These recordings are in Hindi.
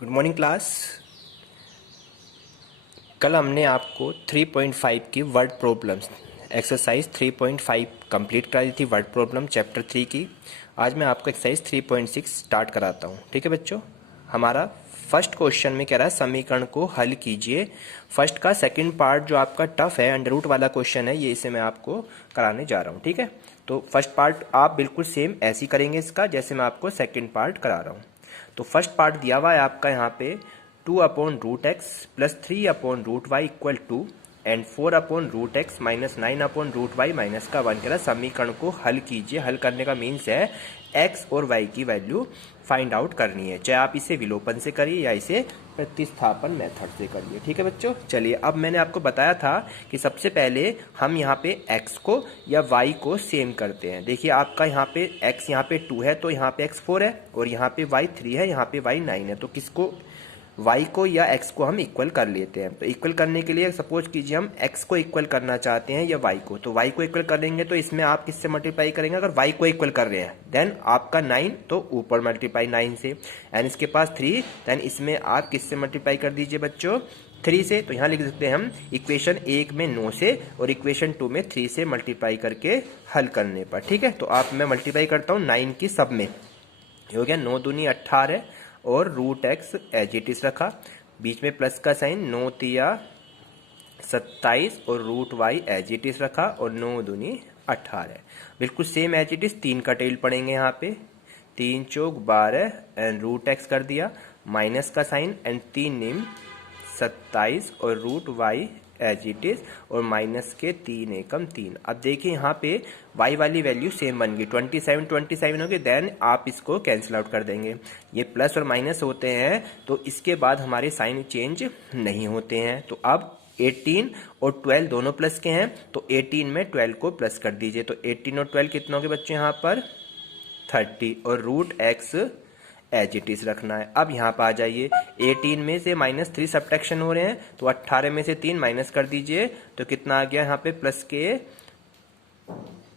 Good morning class. कल हमने आपको 3.5 की वर्ड प्रॉब्लम्स एक्सरसाइज 3.5 कंप्लीट करा दी थी, वर्ड प्रॉब्लम चैप्टर 3 की। आज मैं आपको एक्सरसाइज 3.6 स्टार्ट कराता हूँ। ठीक है बच्चों, हमारा फर्स्ट क्वेश्चन में कह रहा है समीकरण को हल कीजिए। फर्स्ट का सेकंड पार्ट जो आपका टफ है, अंडर रूट वाला क्वेश्चन है, ये इसे मैं आपको कराने जा रहा हूँ। ठीक है, तो फर्स्ट पार्ट आप बिल्कुल सेम ऐसे ही करेंगे इसका जैसे मैं आपको सेकंड पार्ट करा रहा हूँ। तो फर्स्ट पार्ट दिया हुआ है आपका यहाँ पे 2/√x plus 3/√y equal to and 4/√x minus 9/√y minus का 1 कह रहा है समीकरण को हल कीजिए। हल करने का मीन्स है x और y की वैल्यू फाइंड आउट करनी है, चाहे आप इसे विलोपन से करिए या इसे प्रतिस्थापन मेथड से करिए। ठीक है बच्चों, चलिए अब मैंने आपको बताया था कि सबसे पहले हम यहाँ पे x को या y को सेम करते हैं। देखिए आपका यहाँ पे x यहाँ पे 2 है तो यहाँ पे x 4 है और यहाँ पे y 3 है, यहाँ पे y 9 है। तो किसको, y को या x को हम इक्वल कर लेते हैं। तो इक्वल करने के लिए सपोज कीजिए हम x को इक्वल करना चाहते हैं या y को, तो y को इक्वल करेंगे तो इसमें आप किससे मल्टीप्लाई करेंगे? अगर y को इक्वल कर रहे हैं देन आपका 9 तो ऊपर मल्टीप्लाई 9 से, एंड इसके पास 3 देन इसमें आप किससे मल्टीप्लाई कर दीजिए बच्चों? 3 से। तो यहाँ लिख सकते हैं हम इक्वेशन 1 में 9 से और इक्वेशन 2 में 3 से मल्टीप्लाई करके हल करने पर। ठीक है, तो आप मैं मल्टीप्लाई करता हूँ 9 की सब में, हो गया 9 दूनी 18 और √x एज इट इज रखा, बीच में प्लस का साइन, 9 तिया 27 और √y एज इट इज रखा और 9 दूनी 18 बिल्कुल सेम एज इट इज। 3 का टेल पड़ेंगे यहाँ पे, 3 चौक 12 एंड √x कर दिया, माइनस का साइन एंड 3 निम 27 और √y एज इट इज और माइनस के 3 एकम 3। अब देखिए यहाँ पे y वाली वैल्यू सेम बन गई, 27 होगी, देन आप इसको कैंसिल आउट कर देंगे। ये प्लस और माइनस होते हैं तो इसके बाद हमारे साइन चेंज नहीं होते हैं। तो अब 18 और 12 दोनों प्लस के हैं तो 18 में 12 को प्लस कर दीजिए। तो 18 और 12 कितने होंगे बच्चे यहाँ पर? 30 और √x एज इट इज रखना है। अब यहाँ पर आ जाइए, 18 में से -3 सब्ट्रैक्शन हो रहे हैं तो 18 में से 3 माइनस कर दीजिए तो कितना आ गया यहाँ पे? प्लस के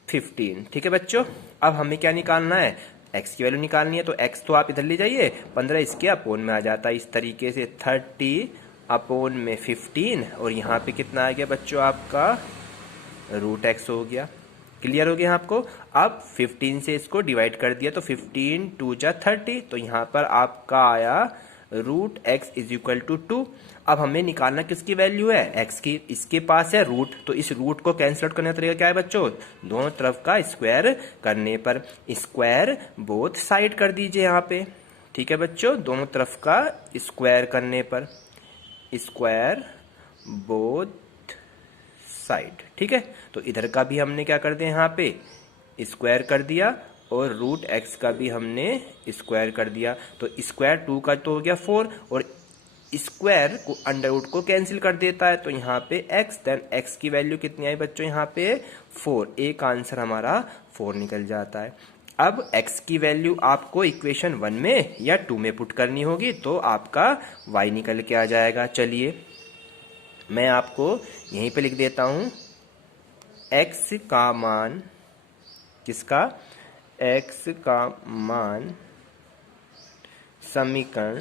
15। ठीक है बच्चों, अब हमें क्या निकालना है? x की वैल्यू निकालनी है। तो x तो आप इधर ले जाइए, 15 इसके अपोन में आ जाता है, इस तरीके से 30 अपोन में 15 और यहाँ पे कितना आ गया बच्चों? आपका √x हो गया। क्लियर हो गया आपको? अब 15 से इसको डिवाइड कर दिया तो 15 2 जा 30, तो यहाँ पर आपका आया √x इज इक्वल टू 2। अब हमें निकालना किसकी वैल्यू है? x की। इसके पास है रूट, तो इस रूट को कैंसिल आउट करने का तरीका क्या है बच्चों? दोनों तरफ का स्क्वायर करने पर। स्क्वायर बोथ साइड कर दीजिए यहाँ पे। ठीक है बच्चों, दोनों तरफ का स्क्वायर करने पर, स्क्वायर बोथ साइड। ठीक है, तो इधर का भी हमने क्या कर दिया यहाँ पे? स्क्वायर कर दिया और √x का भी हमने स्क्वायर कर दिया। तो स्क्वायर 2 का तो हो गया 4 और स्क्वायर को अंडर रूट को कैंसिल कर देता है तो यहाँ पे x, देन x की वैल्यू कितनी आई बच्चों? यहाँ पे 4। एक आंसर हमारा 4 निकल जाता है। अब x की वैल्यू आपको इक्वेशन 1 में या 2 में पुट करनी होगी तो आपका y निकल के आ जाएगा। चलिए मैं आपको यहीं पे लिख देता हूं, x का मान, किसका? x का मान समीकरण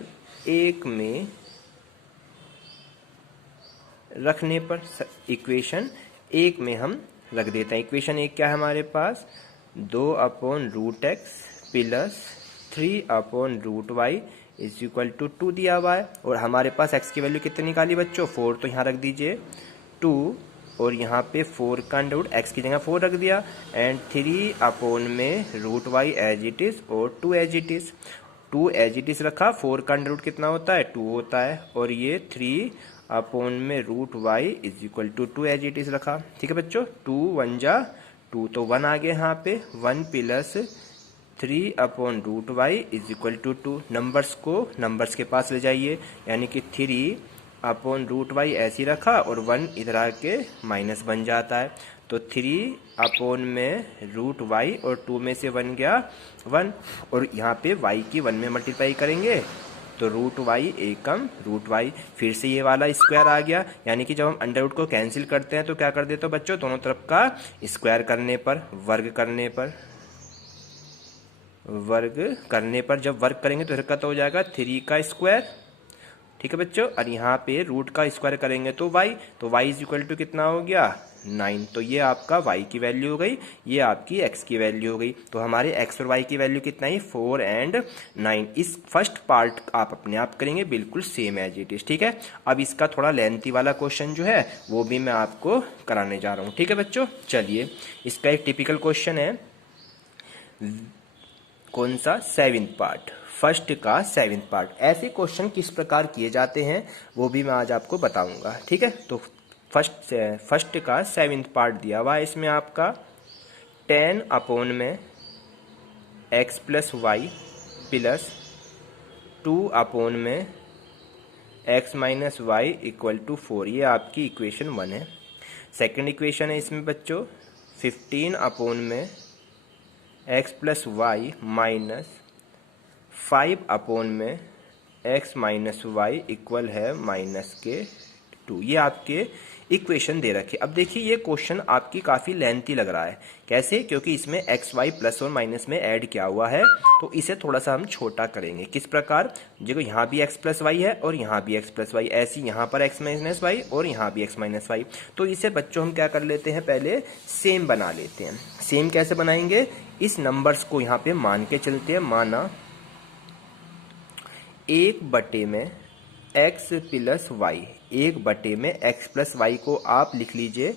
1 में रखने पर, इक्वेशन 1 में हम रख देते हैं। इक्वेशन 1 क्या है हमारे पास? 2/√x plus 3/√y is equal to 2 दिया हुआ है और हमारे पास x की वैल्यू कितनी निकाली बच्चों? 4। तो यहाँ रख दीजिए 2 और यहाँ पे 4 का अंडर रूट, x की जगह 4 रख दिया एंड 3 में √y एज इट इज और 2 as it is. 2 as it is रखा, 4 का अंडर रूट कितना होता है? 2 होता है और ये 3 में √y is equal to 2 as it is रखा। ठीक है बच्चों, 2 1 जा 2 तो 1 आ गया यहाँ पे, 1 plus 3/√y is equal to 2। Numbers को नंबर्स के पास ले जाइए, यानी कि 3/√y ऐसी रखा और 1 इधर आके माइनस बन जाता है। तो 3 में √y और 2 में से 1 गया 1 और यहाँ पे y की 1 में मल्टीप्लाई करेंगे तो √y एकम √y, फिर से ये वाला स्क्वायर आ गया। यानी कि जब हम अंडर रूट को कैंसिल करते हैं तो क्या कर देते हो बच्चों? दोनों तरफ का स्क्वायर करने पर, वर्ग करने पर, वर्ग करने पर जब वर्ग करेंगे तो इधर का तो हो जाएगा 3 का स्क्वायर ठीक है बच्चों। और यहाँ पे रूट का स्क्वायर करेंगे तो y, तो y इज इक्वल टू कितना हो गया 9। तो ये आपका y की वैल्यू हो गई, ये आपकी x की वैल्यू हो गई। तो हमारे x और y की वैल्यू कितना है 4 एंड 9। इस फर्स्ट पार्ट आप अपने आप करेंगे बिल्कुल सेम एज इट इज। ठीक है, अब इसका थोड़ा लेंथी वाला क्वेश्चन जो है वो भी मैं आपको कराने जा रहा हूँ। ठीक है बच्चों, चलिए इसका एक टिपिकल क्वेश्चन है, कौन सा 7th पार्ट, फर्स्ट का 7th पार्ट। ऐसे क्वेश्चन किस प्रकार किए जाते हैं वो भी मैं आज आपको बताऊंगा। ठीक है, तो फर्स्ट का 7th पार्ट दिया हुआ है, इसमें आपका 10 अपॉन में x प्लस वाई प्लस 2 अपॉन में x minus y equal to 4, ये आपकी इक्वेशन 1 है। सेकंड इक्वेशन है इसमें बच्चों 15 अपॉन में x plus y minus 5 upon में x माइनस वाई इक्वल है माइनस के 2, ये आपके इक्वेशन दे रखे। अब देखिए ये क्वेश्चन आपकी काफ़ी लेंथी लग रहा है, कैसे, क्योंकि इसमें एक्स वाई प्लस और माइनस में ऐड किया हुआ है, तो इसे थोड़ा सा हम छोटा करेंगे। किस प्रकार, देखो यहाँ भी एक्स प्लस वाई है और यहाँ भी एक्स प्लस वाई, ऐसी यहाँ पर एक्स माइनस वाई और यहाँ भी एक्स माइनस वाई। तो इसे बच्चों हम क्या कर लेते हैं, पहले सेम बना लेते हैं। सेम कैसे बनाएंगे, इस नंबर्स को यहाँ पे मान के चलते हैं। माना 1/में x प्लस वाई, 1/में x प्लस वाई को आप लिख लीजिए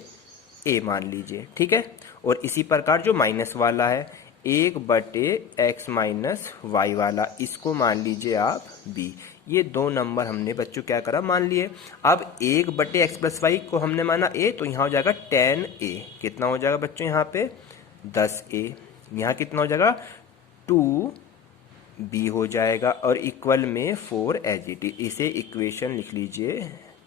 a मान लीजिए। ठीक है, और इसी प्रकार जो माइनस वाला है 1/x माइनस वाई वाला, इसको मान लीजिए आप b। ये दो नंबर हमने बच्चों क्या करा, मान लिए। अब 1/x प्लस वाई को हमने माना a, तो यहाँ हो जाएगा 10a, कितना हो जाएगा बच्चों यहाँ पे 10a, यहाँ कितना हो जाएगा 2b हो जाएगा, और इक्वल में 4 एज इट इज। इसे इक्वेशन लिख लीजिए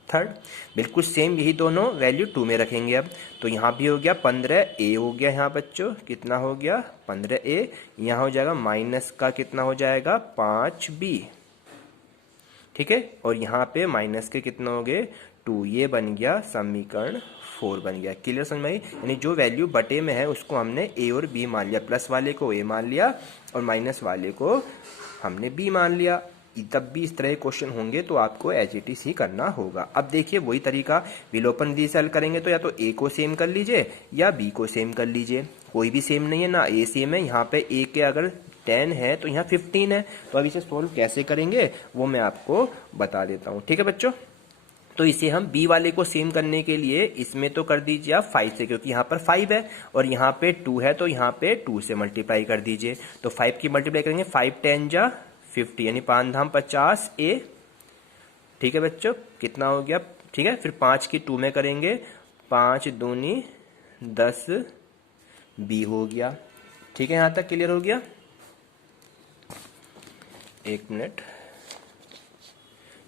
थर्ड। बिल्कुल सेम यही दोनों वैल्यू 2 में रखेंगे। अब तो यहाँ भी हो गया 15a हो गया, यहाँ बच्चों कितना हो गया 15a, यहाँ हो जाएगा माइनस का कितना हो जाएगा 5b। ठीक है, और यहाँ पे माइनस के कितना हो गए 2, ये बन गया समीकरण 4 बन गया। क्लियर समझ में आई, यानी जो वैल्यू बटे में है उसको हमने a और b मान लिया, प्लस वाले को a मान लिया और माइनस वाले को हमने b मान लिया। तब भी इस तरह के क्वेश्चन होंगे तो आपको एज इट इज ही करना होगा। अब देखिए वही तरीका विलोपन विधि से हल करेंगे, तो या तो a को सेम कर लीजिए या b को सेम कर लीजिए। कोई भी सेम नहीं है ना, a सेम है, यहाँ पे a के अगर 10 है तो यहाँ 15 है। तो अब इसे सोल्व कैसे करेंगे वो मैं आपको बता देता हूँ। ठीक है बच्चों, तो इसे हम b वाले को सेम करने के लिए इसमें तो कर दीजिए आप 5 से, क्योंकि यहाँ पर 5 है और यहाँ पे 2 है, तो यहाँ पे 2 से मल्टीप्लाई कर दीजिए। तो 5 की मल्टीप्लाई करेंगे, 5 10 जा 50, यानी 5 धाम 50 a। ठीक है बच्चों, कितना हो गया, ठीक है। फिर 5 की 2 में करेंगे, 5 दूनी 10 b हो गया। ठीक है, यहाँ तक क्लियर हो गया। एक मिनट,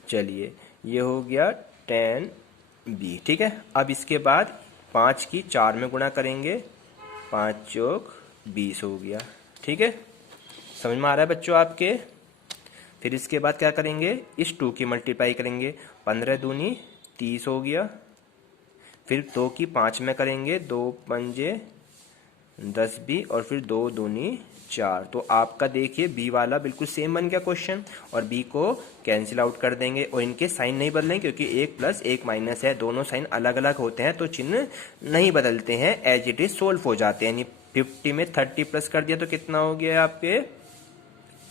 चलिए ये हो गया 10b। ठीक है, अब इसके बाद 5 की 4 में गुणा करेंगे, 5 चौक 20 हो गया। ठीक है, समझ में आ रहा है बच्चों आपके। फिर इसके बाद क्या करेंगे, इस 2 की मल्टीप्लाई करेंगे, 15 दूनी 30 हो गया। फिर 2 की 5 में करेंगे, 2 पंजे 10b और फिर 2 दूनी 4। तो आपका देखिए b वाला बिल्कुल सेम बन गया क्वेश्चन, और b को कैंसिल आउट कर देंगे और इनके साइन नहीं बदलेंगे, क्योंकि 1 प्लस 1 माइनस है, दोनों साइन अलग अलग होते हैं तो चिन्ह नहीं बदलते हैं, एज इट इज सोल्व हो जाते हैं। यानी 50 में 30 प्लस कर दिया तो कितना हो गया आपके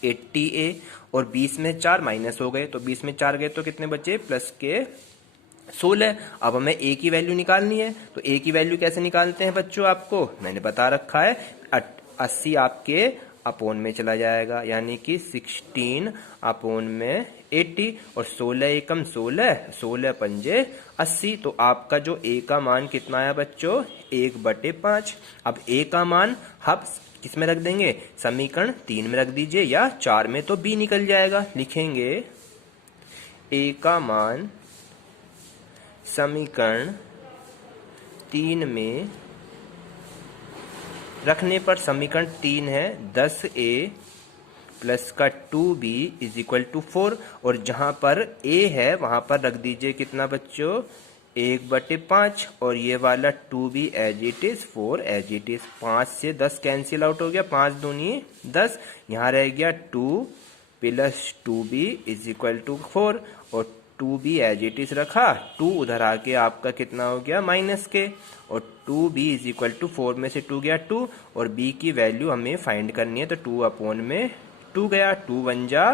80a, और 20 में 4 माइनस हो गए, तो 20 में 4 गए तो कितने बचे प्लस के 16। अब हमें a की वैल्यू निकालनी है, तो a की वैल्यू कैसे निकालते हैं बच्चों, आपको मैंने बता रखा है। 80 आपके अपोन में चला जाएगा, यानी कि 16 अपोन में 80, और 16 एकम 16, 16 पंजे 80। तो आपका जो a का मान कितना आया बच्चों 1/5। अब a का मान हम किस में रख देंगे, समीकरण 3 में रख दीजिए, या 4 में तो b निकल जाएगा। लिखेंगे a का मान समीकरण 3 में रखने पर, समीकरण 3 है 10a प्लस का 2b इज इक्वल टू 4, और जहां पर a है वहां पर रख दीजिए कितना बच्चों 1/5, और ये वाला 2b as it is 4 as it is. 5 से 10 कैंसिल आउट हो गया, 5 दूनी 10, यहाँ रह गया 2 plus 2b is equal to 4, और two B as it is रखा, टू उधर आके आपका कितना हो गया माइनस के, और two B is equal to 4 में से 2 गया 2, और बी की वैल्यू हमें फाइंड करनी है तो 2 अपॉन में 2 गया, 2 1 जा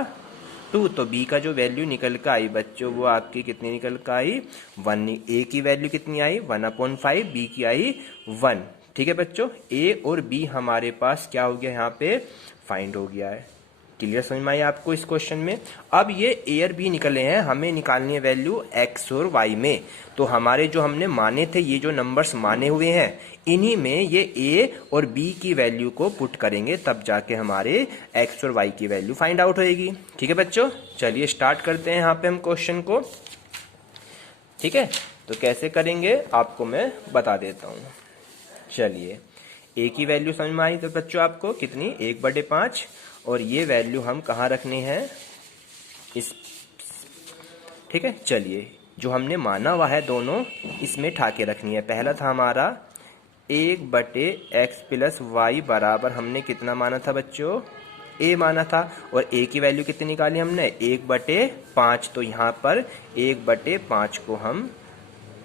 2, तो बी का जो वैल्यू निकल कर आई बच्चों वो आपकी कितनी निकल कर आई 1। ए की वैल्यू कितनी आई 1/5, बी की आई 1। ठीक है बच्चों, ए और बी हमारे पास क्या हो गया यहाँ पे फाइंड हो गया है। क्लियर समझ में आई आपको इस क्वेश्चन में। अब ये ए और बी निकले हैं, हमें निकालनी है वैल्यू एक्स और वाई में। तो हमारे जो हमने माने थे, ये जो नंबर्स माने हुए हैं, इन्हीं में ये ए और बी की वैल्यू को पुट करेंगे, तब जाके हमारे एक्स और वाई की वैल्यू फाइंड आउट होएगी। ठीक है बच्चों, चलिए स्टार्ट करते हैं यहाँ पे हम क्वेश्चन को। ठीक है, तो कैसे करेंगे आपको मैं बता देता हूँ। चलिए, ए की वैल्यू समझ में आई तो बच्चों आपको कितनी 1/5, और ये वैल्यू हम कहाँ रखनी है इस। ठीक है, चलिए जो हमने माना हुआ है दोनों इसमें ठाके रखनी है। पहला था हमारा 1/x + y बराबर हमने कितना माना था बच्चों, a माना था, और a की वैल्यू कितनी निकाली हमने 1/5, तो यहाँ पर 1/5 को हम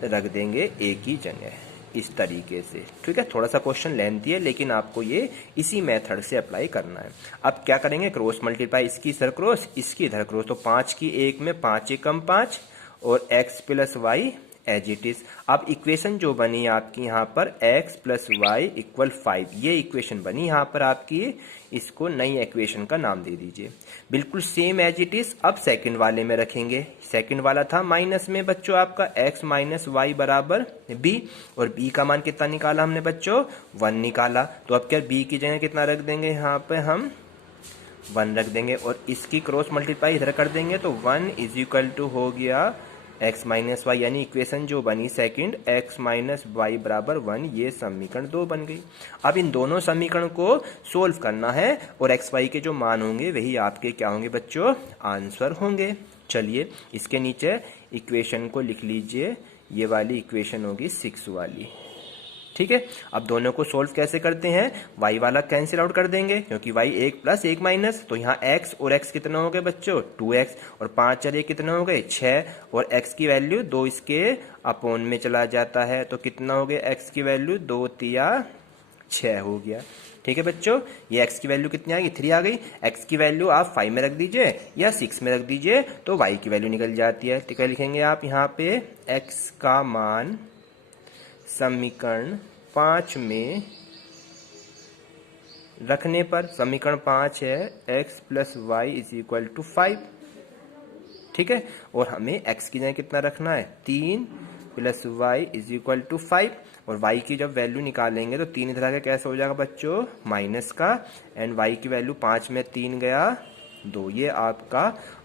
रख देंगे a की जगह इस तरीके से। ठीक है, थोड़ा सा क्वेश्चन लेंथी है लेकिन आपको ये इसी मेथड से अप्लाई करना है। अब क्या करेंगे, क्रॉस मल्टीप्लाई, इसकी इधर क्रॉस इसकी इधर क्रॉस, तो 5 की 1 में 5 एकम 5, और x + y as it is. अब इक्वेशन जो बनी आपकी यहाँ पर x + y = 5, ये इक्वेशन बनी यहाँ पर आपकी, इसको नई इक्वेशन का नाम दे दीजिए। बिल्कुल सेम एज इट इज। अब सेकंड वाले में रखेंगे, सेकंड वाला था माइनस में बच्चों आपका x - y बराबर b, और b का मान कितना निकाला हमने बच्चों 1 निकाला, तो अब क्या b की जगह कितना रख देंगे यहाँ पे हम 1 रख देंगे, और इसकी क्रॉस मल्टीप्लाई इधर कर देंगे तो 1 = हो गया x - y, यानी इक्वेशन जो बनी सेकंड x - y बराबर 1, ये समीकरण 2 बन गई। अब इन दोनों समीकरण को सोल्व करना है, और x y के जो मान होंगे वही आपके क्या होंगे बच्चों आंसर होंगे। चलिए इसके नीचे इक्वेशन को लिख लीजिए, ये वाली इक्वेशन होगी 6 वाली। ठीक है, अब दोनों को सोल्व कैसे करते हैं, y वाला कैंसिल आउट कर देंगे क्योंकि y 1 + 1 माइनस, तो यहाँ x और x कितना हो गए बच्चों 2x, और 5 और 1 कितना हो गए 6, और x की वैल्यू 2 इसके अपॉन में चला जाता है, तो कितना हो गया x की वैल्यू 2 × 3 = 6 हो गया। ठीक है बच्चों, ये x की वैल्यू कितनी आ गई 3 आ गई। x की वैल्यू आप 5 में रख दीजिए या 6 में रख दीजिए तो y की वैल्यू निकल जाती है। ठीक है, लिखेंगे आप यहाँ पे x का मान समीकरण 5 में रखने पर, समीकरण 5 है x + y = 5। ठीक है, और हमें x की जगह कितना रखना है 3 + y = 5, और y की जब वैल्यू निकालेंगे तो 3 इधर आके कैसे हो जाएगा बच्चों माइनस का, एंड y की वैल्यू 5 में 3 गया 2, ये आपका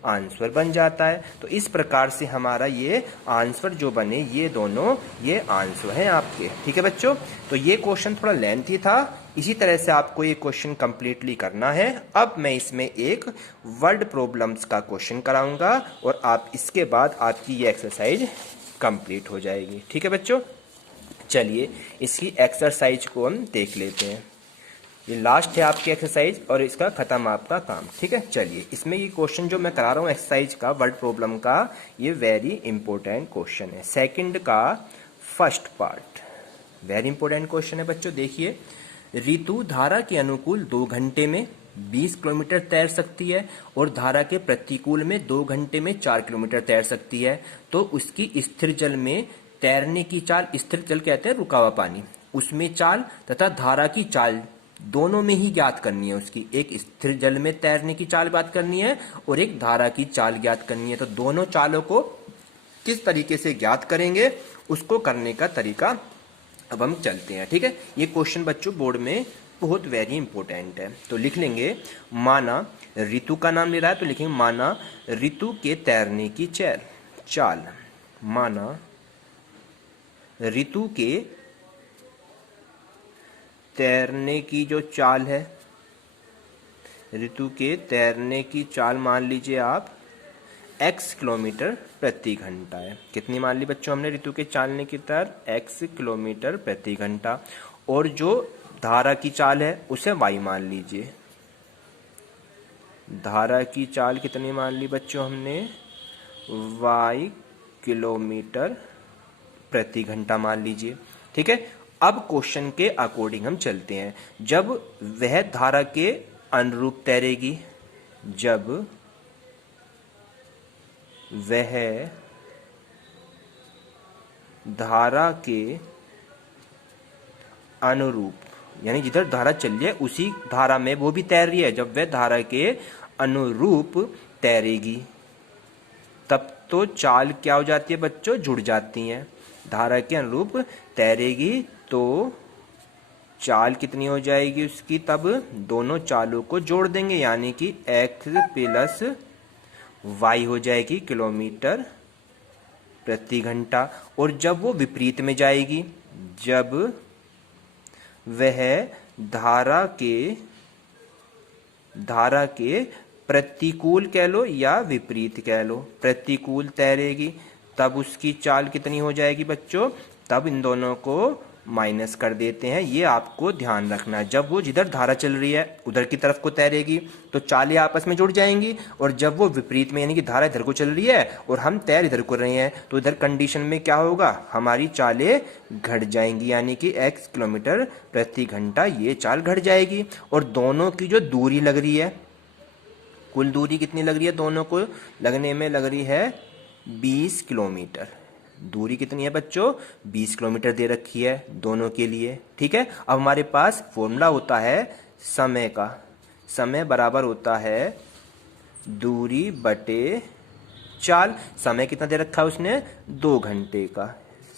आंसर बन जाता है। तो इस प्रकार से हमारा ये आंसर जो बने ये दोनों ये आंसर हैं आपके। ठीक है बच्चों, तो ये क्वेश्चन थोड़ा लेंथी था, इसी तरह से आपको ये क्वेश्चन कंप्लीटली करना है। अब मैं इसमें एक वर्ड प्रॉब्लम्स का क्वेश्चन कराऊंगा, और आप इसके बाद आपकी ये एक्सरसाइज कंप्लीट हो जाएगी। ठीक है बच्चों, चलिए इसकी एक्सरसाइज को हम देख लेते हैं। ये लास्ट है आपकी एक्सरसाइज और इसका खत्म आपका काम। ठीक है, चलिए इसमें ये क्वेश्चन जो मैं करा रहा हूँ एक्सरसाइज का वर्ड प्रॉब्लम का, ये वेरी इंपॉर्टेंट क्वेश्चन है। सेकंड का first part very important question है बच्चों। देखिए, ऋतु धारा के अनुकूल 2 घंटे में 20 किलोमीटर तैर सकती है, और धारा के प्रतिकूल में 2 घंटे में 4 किलोमीटर तैर सकती है, तो उसकी स्थिर जल में तैरने की चाल, स्थिर जल कहते हैं रुका हुआ पानी, उसमें चाल तथा धारा की चाल दोनों में ही ज्ञात करनी है उसकी। एक स्थिर जल में तैरने की चाल ज्ञात करनी है और एक धारा की चाल ज्ञात करनी है। तो दोनों चालों को किस तरीके से ज्ञात करेंगे उसको करने का तरीका अब हम चलते हैं। ठीक है, ये क्वेश्चन बच्चों बोर्ड में बहुत वेरी इंपॉर्टेंट है। तो लिख लेंगे, माना ऋतु का नाम ले रहा है तो लिखेंगे माना ऋतु के तैरने की चाल, माना ऋतु के तैरने की जो चाल है, ऋतु के तैरने की चाल मान लीजिए आप x किलोमीटर प्रति घंटा है। कितनी मान ली बच्चों हमने ऋतु के चलने की दर x किलोमीटर प्रति घंटा, और जो धारा की चाल है उसे y मान लीजिए। धारा की चाल कितनी मान ली बच्चों हमने y किलोमीटर प्रति घंटा मान लीजिए। ठीक है, अब क्वेश्चन के अकॉर्डिंग हम चलते हैं। जब वह धारा के अनुरूप तैरेगी, जब वह धारा के अनुरूप, यानी जिधर धारा चल रही है उसी धारा में वो भी तैर रही है, जब वह धारा के अनुरूप तैरेगी तब तो चाल क्या हो जाती है बच्चों, जुड़ जाती हैं। धारा के अनुरूप तैरेगी तो चाल कितनी हो जाएगी उसकी, तब दोनों चालों को जोड़ देंगे, यानी कि x प्लस वाई हो जाएगी किलोमीटर प्रति घंटा। और जब वो विपरीत में जाएगी, जब वह धारा के प्रतिकूल कह लो या विपरीत कह लो, प्रतिकूल तैरेगी, तब उसकी चाल कितनी हो जाएगी बच्चों, तब इन दोनों को माइनस कर देते हैं। ये आपको ध्यान रखना है। जब वो जिधर धारा चल रही है उधर की तरफ को तैरेगी तो चालें आपस में जुड़ जाएंगी, और जब वो विपरीत में, यानी कि धारा इधर को चल रही है और हम तैर इधर को रहे हैं, तो इधर कंडीशन में क्या होगा, हमारी चालें घट जाएंगी, यानी कि x किलोमीटर प्रति घंटा ये चाल घट जाएगी। और दोनों की जो दूरी लग रही है, कुल दूरी कितनी लग रही है, दोनों को लगने में लग रही है 20 किलोमीटर। दूरी कितनी है बच्चों, 20 किलोमीटर दे रखी है दोनों के लिए। ठीक है, अब हमारे पास फॉर्मूला होता है समय का। समय बराबर होता है दूरी बटे चाल। समय कितना दे रखा है उसने, 2 घंटे का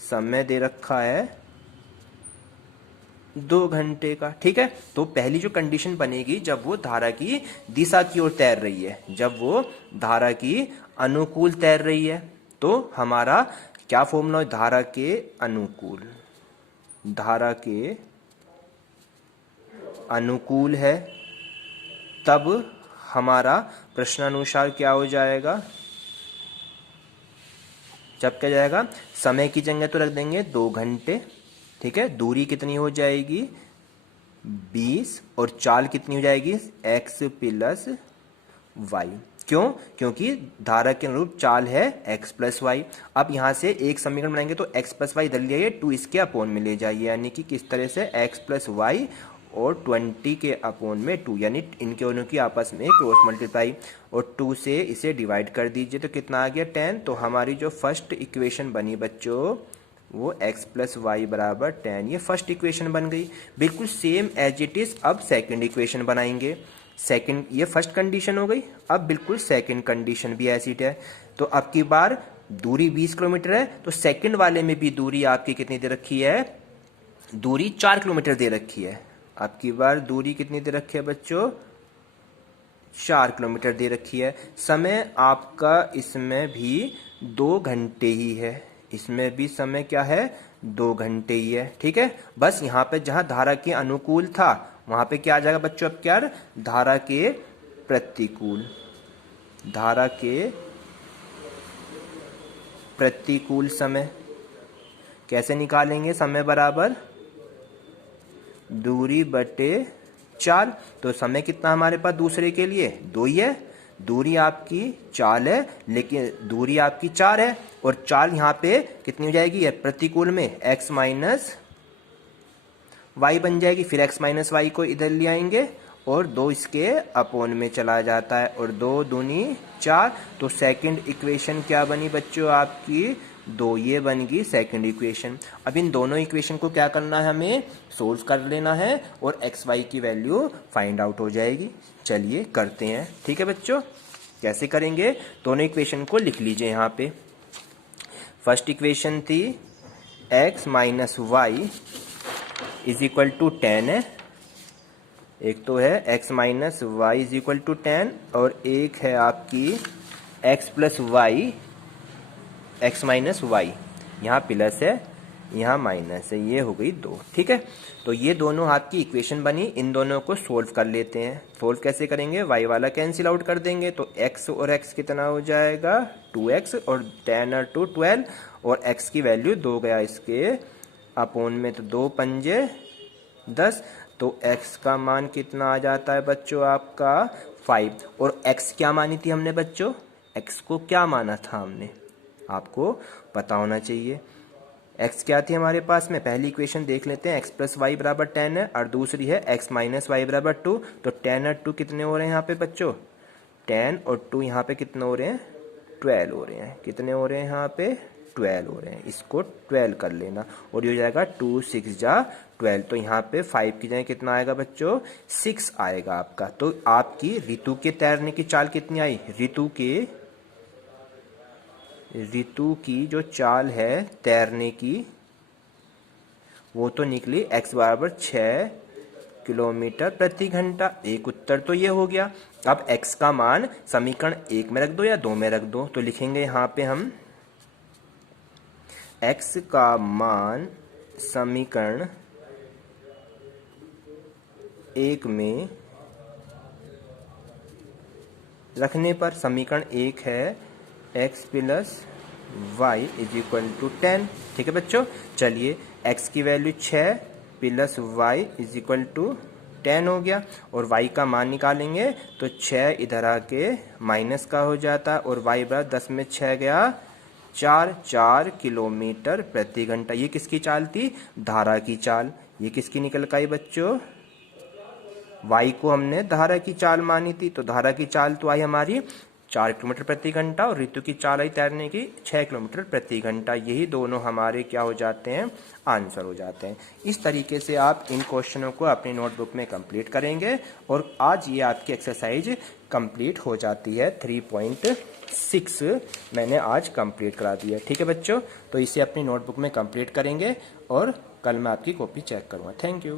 समय दे रखा है, 2 घंटे का। ठीक है, तो पहली जो कंडीशन बनेगी, जब वो धारा की दिशा की ओर तैर रही है, जब वो धारा की अनुकूल तैर रही है, तो हमारा क्या फॉर्मूला है, धारा के अनुकूल, धारा के अनुकूल है, तब हमारा प्रश्नानुसार क्या हो जाएगा, जब क्या जाएगा, समय की जगह तो रख देंगे 2 घंटे। ठीक है, दूरी कितनी हो जाएगी 20, और चाल कितनी हो जाएगी x प्लस वाई। क्यों, क्योंकि धारा के अनुरूप चाल है x प्लस वाई। अब यहाँ से एक समीकरण बनाएंगे तो x प्लस वाई इधर ले आइए, 2 इसके अपोन में ले जाइए, यानी कि किस तरह से x प्लस वाई और 20 के अपोन में 2, यानी इनके दोनों की आपस में क्रॉस मल्टीप्लाई, और 2 से इसे डिवाइड कर दीजिए तो कितना आ गया 10। तो हमारी जो फर्स्ट इक्वेशन बनी बच्चों वो x प्लस वाई बराबर 10, ये फर्स्ट इक्वेशन बन गई। बिल्कुल सेम एज इट इज अब सेकंड इक्वेशन बनाएंगे। सेकंड, ये फर्स्ट कंडीशन हो गई, अब बिल्कुल सेकंड कंडीशन भी ऐसी है। तो अब की बार दूरी 20 किलोमीटर है, तो सेकंड वाले में भी दूरी आपकी कितनी दे रखी है, दूरी 4 किलोमीटर दे रखी है। अब की बार दूरी कितनी दे रखी है बच्चों, 4 किलोमीटर दे रखी है। समय आपका इसमें भी 2 घंटे ही है, इसमें भी समय क्या है 2 घंटे ही है। ठीक है, बस यहाँ पे जहाँ धारा के अनुकूल था वहां पे क्या आ जाएगा बच्चों, अब क्या, धारा के प्रतिकूल, धारा के प्रतिकूल समय कैसे निकालेंगे, समय बराबर दूरी बटे चाल। तो समय कितना हमारे पास दूसरे के लिए 2 ही है, दूरी आपकी 4 है, लेकिन दूरी आपकी 4 है, और चाल यहाँ पे कितनी हो जाएगी, प्रतिकूल में x माइनस वाई बन जाएगी। फिर x माइनस वाई को इधर ले आएंगे और 2 इसके अपोन में चला जाता है, और 2 दूनी 4। तो सेकंड इक्वेशन क्या बनी बच्चों आपकी, 2, ये बन गई सेकंड इक्वेशन। अब इन दोनों इक्वेशन को क्या करना है, हमें सोल्व कर लेना है, और x y की वैल्यू फाइंड आउट हो जाएगी। चलिए करते हैं। ठीक है बच्चों, कैसे करेंगे, दोनों इक्वेशन को लिख लीजिए यहाँ पे। फर्स्ट इक्वेशन थी x minus y is equal to 10 है, एक तो है x minus y is equal to 10, और एक है आपकी x plus y, x minus y, यहाँ प्लस है यहाँ माइनस है, ये हो गई 2। ठीक है, तो ये दोनों आपकी इक्वेशन बनी, इन दोनों को सोल्व कर लेते हैं। सोल्व कैसे करेंगे, y वाला कैंसिल आउट कर देंगे, तो x और x कितना हो जाएगा 2x, और 10 और 2 12, और x की वैल्यू 2 गया इसके अपोन में, तो 2 पंजे 10, तो x का मान कितना आ जाता है बच्चों आपका 5। और x क्या मानी थी हमने बच्चों, एक्स को क्या माना था हमने, आपको पता होना चाहिए। एक्स क्या थी हमारे पास में, पहली इक्वेशन देख लेते हैं, एक्स प्लस वाई बराबर 10 है और दूसरी है एक्स माइनस वाई बराबर 2। तो 10 और 2 कितने हो रहे हैं यहाँ पे बच्चों, 10 और 2 यहाँ पे कितने हो रहे हैं, 12 हो रहे हैं। कितने हो रहे हैं यहाँ पे, 12 हो रहे हैं। इसको 12 कर लेना और ये हो जाएगा 2 6 जा 12। तो यहाँ पे 5 की जगह कितना आएगा बच्चों, 6 आएगा आपका। तो आपकी ऋतु के तैरने की चाल कितनी आई, ऋतु की जो चाल है तैरने की वो तो निकली x बराबर 6 किलोमीटर प्रति घंटा। एक उत्तर तो ये हो गया। अब x का मान समीकरण 1 में रख दो या 2 में रख दो। तो लिखेंगे यहाँ पे हम x का मान समीकरण 1 में रखने पर, समीकरण 1 है x plus y is equal to 10। ठीक है बच्चों, चलिए x की value 6 plus y is equal to 10 हो गया और y का मान निकालेंगे तो 6 इधर आके माइनस का हो जाता और y बराबर 10 में 6 गया 4 किलोमीटर प्रति घंटा। ये किसकी चाल थी, धारा की चाल। ये किसकी निकल के आई बच्चों, y को हमने धारा की चाल मानी थी, तो धारा की चाल तो आई हमारी 4 किलोमीटर प्रति घंटा और ऋतु की चाल आई तैरने की 6 किलोमीटर प्रति घंटा। यही दोनों हमारे क्या हो जाते हैं, आंसर हो जाते हैं। इस तरीके से आप इन क्वेश्चनों को अपनी नोटबुक में कंप्लीट करेंगे और आज ये आपकी एक्सरसाइज कंप्लीट हो जाती है। 3.6 मैंने आज कंप्लीट करा दिया। ठीक है बच्चों, तो इसे अपनी नोटबुक में कंप्लीट करेंगे और कल मैं आपकी कॉपी चेक करूँगा। Thank you.